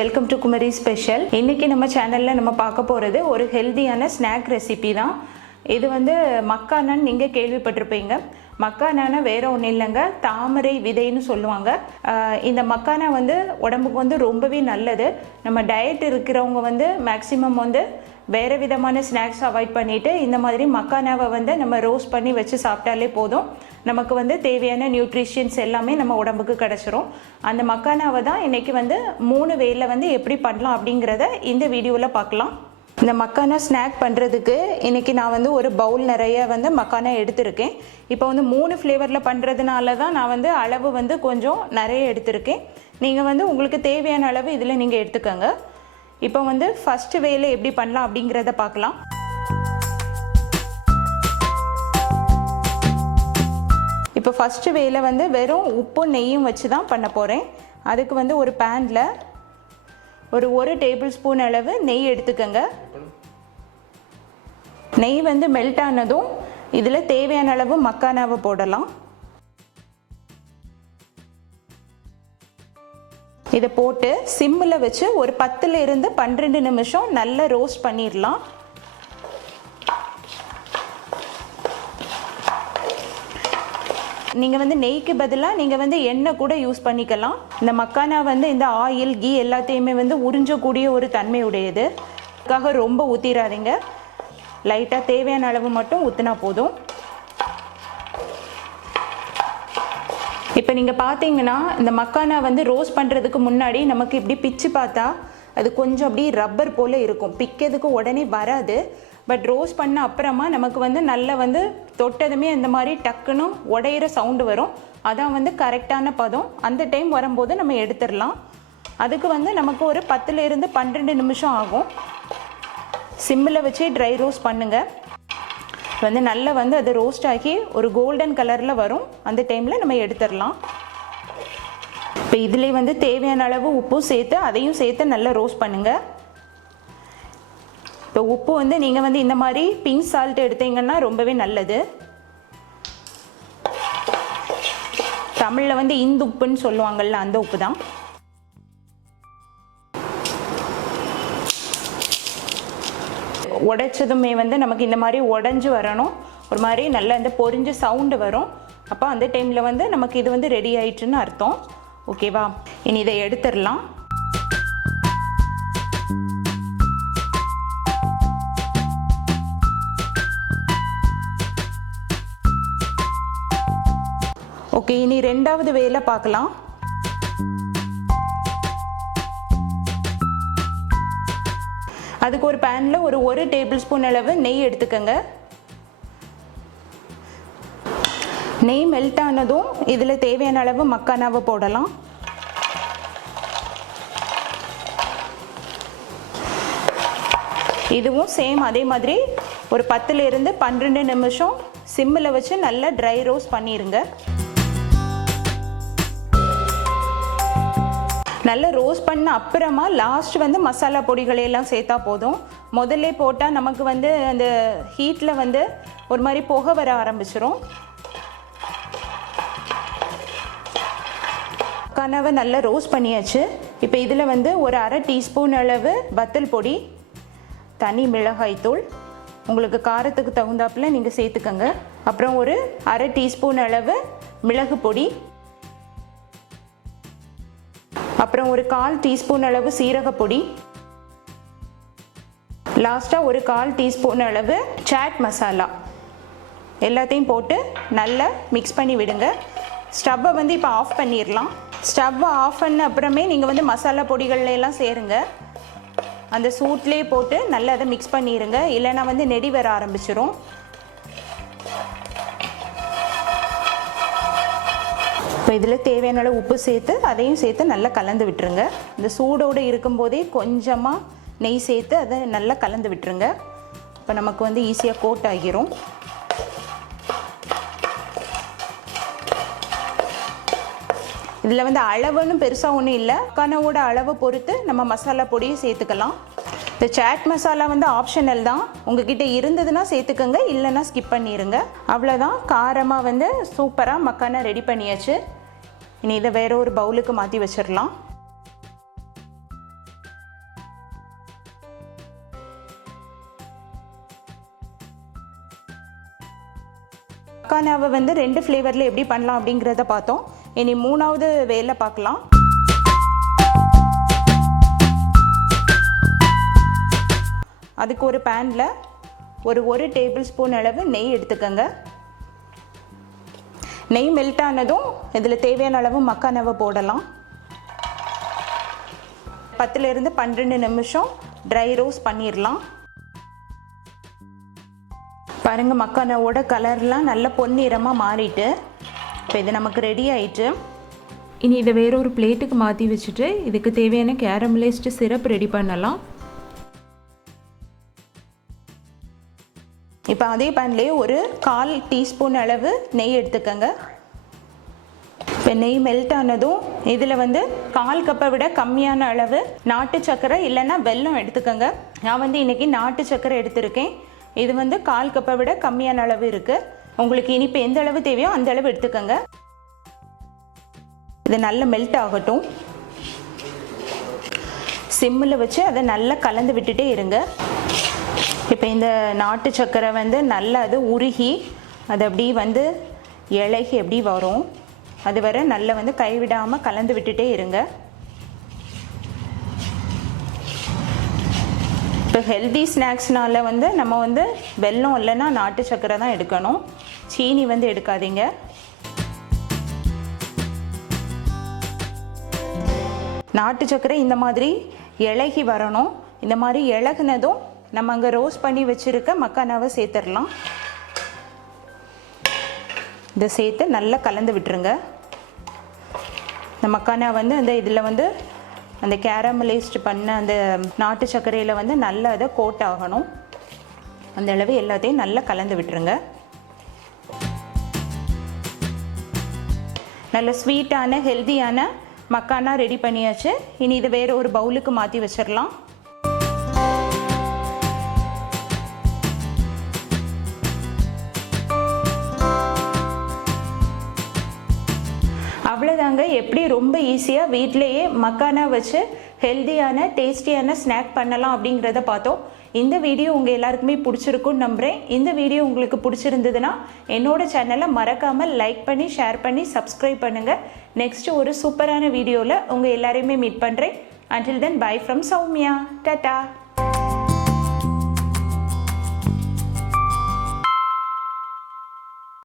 Welcome to Kumari special. இன்னைக்கு நம்ம சேனல்ல நம்ம பார்க்க போறது ஒரு ஹெல்தியான ஸ்நாக் ரெசிபி தான். இது வந்து மக்கானான்னு நீங்க கேள்விப்பட்டிருப்பீங்க. மக்கானா வேற ஒன்றும் இல்லைங்க, தாமரை விதைன்னு சொல்லுவாங்க. இந்த மக்கானா வந்து உடம்புக்கு வந்து ரொம்பவே நல்லது. நம்ம டயட் இருக்கிறவங்க வந்து மேக்சிமம் வந்து வேறு விதமான ஸ்நாக்ஸ் அவாய்ட் பண்ணிவிட்டு இந்த மாதிரி மக்கானாவை வந்து நம்ம ரோஸ்ட் பண்ணி வச்சு சாப்பிட்டாலே போதும். நமக்கு வந்து தேவையான நியூட்ரிஷன்ஸ் எல்லாமே நம்ம உடம்புக்கு கிடச்சிரும். அந்த மக்கானாவை தான் இன்றைக்கி வந்து 3 வேல வந்து எப்படி பண்ணலாம் அப்படிங்கிறத இந்த வீடியோவில் பார்க்கலாம். இந்த மக்கானா ஸ்நாக் பண்ணுறதுக்கு இன்றைக்கி நான் வந்து ஒரு பவுல் நிறைய வந்து மக்கானா எடுத்திருக்கேன். இப்போ வந்து 3 ஃப்ளேவரில் பண்ணுறதுனால தான் நான் வந்து அளவு வந்து கொஞ்சம் நிறைய எடுத்திருக்கேன். நீங்கள் வந்து உங்களுக்கு தேவையான அளவு இதில் நீங்கள் எடுத்துக்கோங்க. இப்போ வந்து ஃபஸ்ட்டு வேலை எப்படி பண்ணலாம் அப்படிங்கிறத பார்க்கலாம். இப்போ ஃபஸ்ட்டு வேலை வந்து வெறும் உப்பு நெய்யும் வச்சு தான் பண்ண போகிறேன். அதுக்கு வந்து ஒரு பேனில் ஒரு 1 டேபிள் ஸ்பூன் அளவு நெய் எடுத்துக்கோங்க. நெய் வந்து மெல்ட் ஆனதும் இதில் தேவையான அளவு மக்கானாவை போடலாம். இதை போட்டு சிம்மில் வச்சு ஒரு 10 இருந்து 12 நிமிஷம் நல்லா ரோஸ்ட் பண்ணிடலாம். நீங்கள் வந்து நெய்க்கு பதிலாக நீங்கள் வந்து எண்ணெய் கூட யூஸ் பண்ணிக்கலாம். இந்த மக்கானா வந்து இந்த ஆயில் கீ எல்லாத்தையுமே வந்து உறிஞ்சக்கூடிய ஒரு தன்மை உடையது. அதுக்காக ரொம்ப ஊற்றிடாதீங்க, லைட்டாக தேவையான அளவு மட்டும் ஊற்றினா போதும். இப்போ நீங்கள் பார்த்தீங்கன்னா இந்த மக்கானா வந்து ரோஸ்ட் பண்ணுறதுக்கு முன்னாடி நமக்கு இப்படி பிச்சு பார்த்தா அது கொஞ்சம் அப்படி ரப்பர் போல் இருக்கும், பிக்கிறதுக்கு உடனே வராது. பட் ரோஸ்ட் பண்ண அப்புறமா நமக்கு வந்து நல்லா வந்து தொட்டதுமே இந்த மாதிரி டக்குன்னு உடையிற சவுண்டு வரும். அதான் வந்து கரெக்டான பதம். அந்த டைம் வரும்போது நம்ம எடுத்துடலாம். அதுக்கு வந்து நமக்கு ஒரு 10 இருந்து 12 நிமிஷம் ஆகும். சிம்மில் வச்சு ட்ரை ரோஸ்ட் பண்ணுங்கள். வந்து நல்லா வந்து அது ரோஸ்ட் ஆகி ஒரு கோல்டன் கலரில் வரும். அந்த டைமில் நம்ம எடுத்துடலாம். இப்போ இதிலே வந்து தேவையான அளவு உப்பும் சேர்த்து அதையும் சேர்த்து நல்லா ரோஸ்ட் பண்ணுங்கள். இப்போ உப்பு வந்து நீங்கள் வந்து இந்த மாதிரி பிங்க் சால்ட் எடுத்தீங்கன்னா ரொம்பவே நல்லது. தமிழில் வந்து இந்து உப்புன்னு சொல்லுவாங்கள்ல, அந்த உப்பு தான். உடைச்சதுமே வந்து நமக்கு இந்த மாதிரி உடஞ்சி வரணும், ஒரு மாதிரி நல்லா இந்த பொரிஞ்ச சவுண்டு வரும். அப்போ அந்த டைமில் வந்து நமக்கு இது வந்து ரெடி ஆயிடுச்சுன்னு அர்த்தம். ஓகேவா, இனி இதை எடுத்துடலாம். ஓகே, இனி 2வது வேலை பார்க்கலாம். அதுக்கு ஒரு பேனில் ஒரு 1 டேபிள் ஸ்பூன் அளவு நெய் எடுத்துக்கோங்க. நெய் மெல்ட் ஆனதும் இதில் தேவையான அளவு மக்கானாவை போடலாம். இதுவும் சேம் அதே மாதிரி ஒரு 10 இருந்து 12 நிமிஷம் சிம்மில் வச்சு நல்லா ட்ரை ரோஸ்ட் பண்ணிடுங்க. நல்லா ரோஸ்ட் பண்ண அப்புறமா லாஸ்ட் வந்து மசாலா பொடிகளை எல்லாம் சேர்த்தா போதும். முதல்ல போட்டால் நமக்கு வந்து அந்த ஹீட்டில் வந்து ஒரு மாதிரி புகை வர ஆரம்பிச்சிரும். கனவை நல்லா ரோஸ்ட் பண்ணியாச்சு. இப்போ இதில் வந்து ஒரு 1/2 டீஸ்பூன் அளவு வத்தல் பொடி, தனி மிளகாய் தூள், உங்களுக்கு காரத்துக்கு தகுந்தாப்பில் நீங்கள் சேர்த்துக்கோங்க. அப்புறம் ஒரு 1/2 டீஸ்பூன் அளவு மிளகு பொடி, அப்புறம் ஒரு 1/4 டீஸ்பூன் அளவு சீரகப்பொடி, லாஸ்ட்டாக ஒரு 1/4 டீஸ்பூன் அளவு சாட் மசாலா எல்லாத்தையும் போட்டு நல்லா மிக்ஸ் பண்ணி விடுங்க. ஸ்டவ்வை வந்து இப்போ ஆஃப் பண்ணிடலாம். ஸ்டவ்வை ஆஃப் பண்ண அப்புறமே நீங்கள் வந்து மசாலா பொடிகள்ல எல்லாம் சேருங்க. அந்த சூட்லேயே போட்டு நல்லா அதை மிக்ஸ் பண்ணிடுங்க, இல்லைன்னா வந்து நெடி வர ஆரம்பிச்சிடும். இப்போ இதில் தேவையான அளவு உப்பு சேர்த்து அதையும் சேர்த்து நல்லா கலந்து விட்டுருங்க. இந்த சூடோடு இருக்கும்போதே கொஞ்சமாக நெய் சேர்த்து அதை நல்லா கலந்து விட்டுருங்க. இப்போ நமக்கு வந்து ஈஸியாக கோட் ஆகிரும். இதில் வந்து அளவுன்னு பெருசாக ஒன்றும் இல்லை, கனவோட அளவை பொறுத்து நம்ம மசாலா பொடியும் சேர்த்துக்கலாம். இந்த சாட் மசாலா வந்து ஆப்ஷனல் தான், உங்ககிட்ட இருந்ததுன்னா சேர்த்துக்கோங்க, இல்லைன்னா ஸ்கிப் பண்ணிடுங்க. அவ்வளோதான், காரமாக வந்து சூப்பராக மக்கானா ரெடி பண்ணியாச்சு. இனி இதை வேற ஒரு பவுலுக்கு மாற்றி வச்சிடலாம். மக்கானாவை வந்து 2 ஃப்ளேவரில் எப்படி பண்ணலாம் அப்படிங்கிறத பார்த்தோம். இனி 3வது வேலை பார்க்கலாம். அதுக்கு ஒரு பேனில் ஒரு டேபிள் ஸ்பூன் அளவு நெய் எடுத்துக்கோங்க. நெய் மெல்ட் ஆனதும் இதில் தேவையான அளவு மக்கானாவை போடலாம். 10லிருந்து 12 நிமிஷம் ட்ரை ரோஸ்ட் பண்ணிடலாம். பாருங்கள், மக்கானாவோட கலர்லாம் நல்ல பொன்னிறமாக மாறிட்டு இப்போ இது நமக்கு ரெடி ஆயிட்டு. இனி இதை வேறொரு பிளேட்டுக்கு மாற்றி வச்சுட்டு இதுக்கு தேவையான கேரமலைஸ்டு சிரப் ரெடி பண்ணலாம். இப்போ அதே பேன்லேயே ஒரு 1/4 டீஸ்பூன் அளவு நெய் எடுத்துக்கோங்க. இப்போ நெய் மெல்ட் ஆனதும் இதில் வந்து 1/4 கப்பை விட கம்மியான அளவு நாட்டு சர்க்கரை இல்லைன்னா வெல்லம் எடுத்துக்கோங்க. நான் வந்து இன்றைக்கி நாட்டு சர்க்கரை எடுத்திருக்கேன். இது வந்து 1/4 கப்பை விட கம்மியான அளவு இருக்குது. உங்களுக்கு இனிப்பு எந்த அளவு தேவையோ அந்த அளவு எடுத்துக்கோங்க. இது நல்லா மெல்ட் ஆகட்டும். சிம்மில் வச்சு அதை நல்லா கலந்து விட்டுட்டே இருங்க. இப்போ இந்த நாட்டு சர்க்கரை வந்து நல்லா அது உருகி அது அப்படி வந்து இலகி எப்படி வரும் அது வரை நல்லா வந்து கைவிடாமல் கலந்து விட்டுட்டே இருங்க. இப்போ ஹெல்தி ஸ்நாக்ஸ்னால வந்து நம்ம வந்து வெல்லம் இல்லைன்னா நாட்டு சர்க்கரை தான் எடுக்கணும். சீனி வந்து எடுக்காதீங்க. நாட்டு சர்க்கரை இந்த மாதிரி இலகி வரணும். இந்த மாதிரி இலகுனதும் நம்ம அங்கே ரோஸ்ட் பண்ணி வச்சுருக்க மக்கானாவை சேர்த்துடலாம். இதை சேர்த்து நல்லா கலந்து விட்டுருங்க. இந்த மக்கானா வந்து அந்த இதில் வந்து அந்த கேரமலைஸ்ட் பண்ண அந்த நாட்டு சர்க்கரையில் வந்து நல்லா அதை கோட் ஆகணும். அந்த அளவு எல்லாத்தையும் நல்லா கலந்து விட்டுருங்க. நல்ல ஸ்வீட்டான ஹெல்த்தியான மக்கானா ரெடி பண்ணியாச்சு. இனி இதை வேறு ஒரு பவுலுக்கு மாற்றி வச்சிடலாம். அவ்வளோதாங்க, எப்படி ரொம்ப ஈஸியாக வீட்டிலையே மக்கானா வச்சு ஹெல்த்தியான டேஸ்டியான ஸ்நாக் பண்ணலாம் அப்படிங்கிறத பார்த்தோம். இந்த வீடியோ உங்கள் எல்லாருக்குமே பிடிச்சிருக்குன்னு நம்புகிறேன். இந்த வீடியோ உங்களுக்கு பிடிச்சிருந்ததுன்னா என்னோட சேனலை மறக்காமல் லைக் பண்ணி ஷேர் பண்ணி சப்ஸ்கிரைப் பண்ணுங்கள். நெக்ஸ்ட்டு ஒரு சூப்பரான வீடியோவில் உங்கள் எல்லாரையுமே மீட் பண்ணுறேன். Until then, bye from Soumya. Tata.